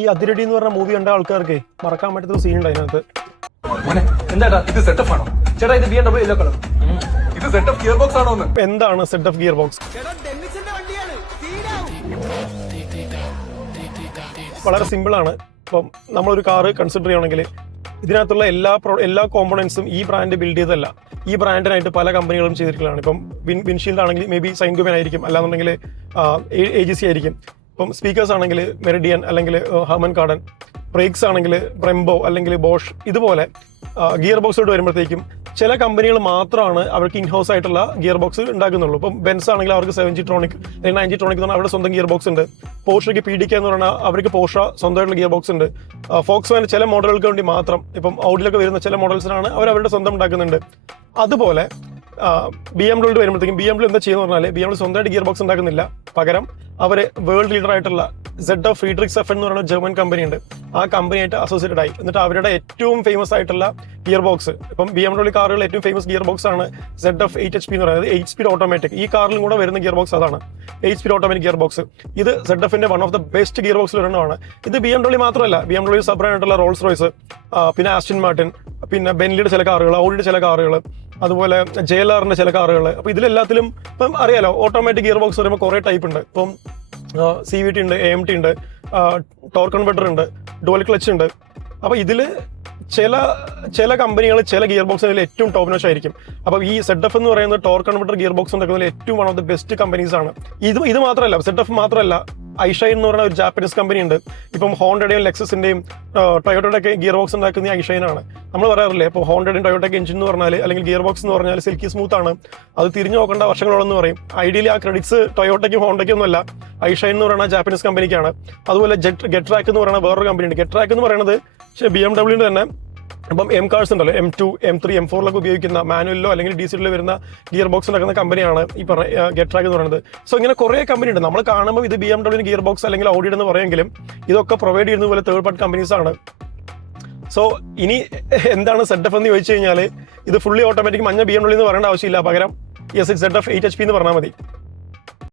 ഈ അതിരടി എന്ന് പറഞ്ഞ മൂവി കണ്ട ആൾക്കാർക്ക് മറക്കാൻ പറ്റാത്ത സീൻ ഉണ്ട് അതിനകത്ത്. എന്താ ഇത് സെറ്റപ്പ് ആണോ ചേട്ടാ? ഇത് BMW യെല്ലോ കളർ. ഇത് സെറ്റ് ഓഫ് ഗിയർ ബോക്സ് ആണോ? എന്താണ് സെറ്റ് ഓഫ് ഗിയർ ബോക്സ്? വളരെ സിമ്പിൾ ആണ്. ഇപ്പം നമ്മളൊരു കാറ് കൺസിഡർ ചെയ്യണമെങ്കിൽ ഇതിനകത്തുള്ള എല്ലാ കോമ്പണൻസും ഈ ബ്രാൻഡ് ബിൽഡ് ചെയ്തതല്ല. ഈ ബ്രാൻഡിനായിട്ട് പല കമ്പനികളും ചെയ്തിരിക്കുന്നതാണ്. ഇപ്പം വിൻഷീൽഡ് ആണെങ്കിൽ മേ ബി സൈൻഗുമൻ ആയിരിക്കും, അല്ലാന്നുണ്ടെങ്കിൽ AGC ആയിരിക്കും. ഇപ്പം സ്പീക്കേഴ്സ് ആണെങ്കിൽ മെറിഡിയൻ അല്ലെങ്കിൽ ഹർമൻ കാർഡൻ, ബ്രേക്സ് ആണെങ്കിൽ ബ്രെംബോ അല്ലെങ്കിൽ ബോഷ്. ഇതുപോലെ ഗിയർ ബോക്സോട്ട് വരുമ്പോഴത്തേക്കും ചില കമ്പനികൾ മാത്രമാണ് അവർക്ക് ഇൻഹൗസ് ആയിട്ടുള്ള ഗിയർ ബോക്സ് ഉണ്ടാക്കുന്നുള്ളൂ. ഇപ്പം ബെൻസ് ആണെങ്കിൽ അവർക്ക് 7G ട്രോണിക് അല്ലെങ്കിൽ 9G ട്രോണിക് എന്ന് പറഞ്ഞാൽ അവരുടെ സ്വന്തം ഗിയർ ബോക്സ് ഉണ്ട്. പോർഷയ്ക്ക് PDK എന്ന് പറഞ്ഞാൽ അവർക്ക് പോർഷ സ്വന്തമായിട്ടുള്ള ഗിയർ ബോക്സ് ഉണ്ട്. ഫോക്സ് വാൻ ചില മോഡലുകൾക്ക് വേണ്ടി മാത്രം, ഇപ്പം ഔഡിലൊക്കെ വരുന്ന ചില മോഡൽസിനാണ് അവരുടെ സ്വന്തം ഉണ്ടാക്കുന്നുണ്ട്. അതുപോലെ BMW വരുമ്പോഴത്തേക്കും BMW എന്താ ചെയ്യുന്ന പറഞ്ഞാൽ BMW സ്വന്തമായിട്ട് ഗിയർ ബോക്സ് ഉണ്ടാക്കുന്നില്ല. പകരം അവർ വേൾഡ് ലീഡർ ആയിട്ടുള്ള ZF ഫ്രീഡ്രിക്സ് FN എന്ന് പറയുന്ന ജർമ്മൻ കമ്പനി ഉണ്ട്. ആ കമ്പനിയായിട്ട് അസോസിയേറ്റഡ് ആയി. എന്നിട്ട് അവരുടെ ഏറ്റവും ഫേമസ് ആയിട്ടുള്ള ഗിയർ ബോക്സ്, ഇപ്പം BMW കാറുകൾ ഏറ്റവും ഫേമസ് ഗിയർ ബോക്സ് ആണ് ZF 8HP എന്ന് പറയുന്നത്. 8 സ്പീഡ് ഓട്ടോമാറ്റിക്. ഈ കാറിലും കൂടെ വരുന്ന ഗിയർ ബോക്സ് അതാണ് 8 സ്പീഡ് ഓട്ടോമാറ്റിക് ഗിയർ ബോക്സ്. ഇത് ZFന്റെ one of the best gear ബോക്സിൽ ഒരെണ്ണമാണ്. ഇത് BMW മാത്രമല്ല, BMW സബ് ആയിട്ടുള്ള റോൾസ് റോയ്സ്, പിന്നെ ആസ്റ്റിൻ മാർട്ടിൻ, പിന്നെ ബെൻലിയുടെ ചില കാറുകൾ, ഔഡിയുടെ ചില കാറുകൾ, അതുപോലെ JLRന്റെ ചില കാറുകൾ. അപ്പോൾ ഇതിലെല്ലാത്തിലും ഇപ്പം അറിയാലോ ഓട്ടോമാറ്റിക് ഗിയർ ബോക്സ് പറയുമ്പോൾ കുറേ ടൈപ്പ് ഉണ്ട്. ഇപ്പം CVT ഉണ്ട്, AMT ഉണ്ട്, ടോർക്ക് കൺവെർട്ടർ ഉണ്ട്, ഡുവൽ ക്ലച്ച് ഉണ്ട്. അപ്പോൾ ഇതിൽ ചില കമ്പനികൾ ചില ഗിയർ ബോക്സിൽ ഏറ്റവും ടോപ്പ് നോച്ച് ആയിരിക്കും. അപ്പോൾ ഈ ZF എന്ന് പറയുന്നത് ടോർക്ക് കൺവെർട്ടർ ഗിയർ ബോക്സ് ഉണ്ടാക്കുന്നതിൽ ഏറ്റവും one of the best companies ആണ്. ഇത് മാത്രമല്ല, ZF മാത്രമല്ല, ഐഷൈൻ എന്ന് പറയുന്ന ഒരു ജാപ്പനീസ് കമ്പനി ഉണ്ട്. ഇപ്പം ഹോണ്ടയുടെയും ലെക്സസിന്റെയും ടൊയോട്ടയുടെ ഒക്കെ ഗിയർ ബോക്സ് ഉണ്ടാക്കുന്ന ഐഷൈൻ ആണ്. നമ്മൾ പറയാറില്ലേ, ഇപ്പോൾ ഹോണ്ടയുടെയും ടൊയോട്ടയ്ക്ക് എഞ്ചിൻ എന്ന് പറഞ്ഞാൽ അല്ലെങ്കിൽ ഗിയർ ബോക്സ് എന്ന് പറഞ്ഞാൽ സിൽക്കി സ്മൂത്ത് ആണ്, അത് തിരിഞ്ഞു നോക്കേണ്ട വർഷങ്ങളോളെന്ന് പറയും. ഐഡിയലി ആ ക്രെഡിറ്റ്സ് ടൊയോട്ടയ്ക്കും ഹോണ്ടയ്ക്കും ഒന്നുമല്ല, ഐഷൈൻ എന്ന് പറയുന്ന ജാപ്പനീസ് കമ്പനിക്കാണ്. അതുപോലെ ഗെട്രാക്ക് എന്ന് പറയുന്ന വേറൊരു കമ്പനി ഉണ്ട്. ഗെട്രാക്ക് എന്ന് പറയുന്നത് BMW തന്നെ അപ്പം M കാർസ് ഉണ്ടല്ലോ, M2, M3, M4 ഉപയോഗിക്കുന്ന മാനുവലിലോ അല്ലെങ്കിൽ ഡീസലിലോ വരുന്ന ഗിയർ ബോക്സ് ഉണ്ടാക്കുന്ന കമ്പനിയാണ് ഈ പറഞ്ഞ ഗെട്രാക്ക് എന്ന് പറയുന്നത്. സോ ഇങ്ങനെ കുറേ കമ്പനി ഉണ്ട്. നമ്മൾ കാണുമ്പോൾ ഇത് BMW ഗിയർ ബോക്സ് അല്ലെങ്കിൽ ഔഡിയുടെ എന്ന് പറയുമെങ്കിലും ഇതൊക്കെ പ്രൊവൈഡ് ചെയ്യുന്നത് പോലെ തേർഡ് പാർട്ടി കമ്പനീസ് ആണ്. സോ ഇനി എന്താണ് ZF എന്ന് ചോദിച്ചു കഴിഞ്ഞാൽ ഇത് ഫുള്ളി ഓട്ടോമാറ്റിക് മഞ്ഞ BMW എന്ന് പറയേണ്ട ആവശ്യമില്ല. പകരം ZF 8HP എന്ന് പറഞ്ഞാൽ മതി.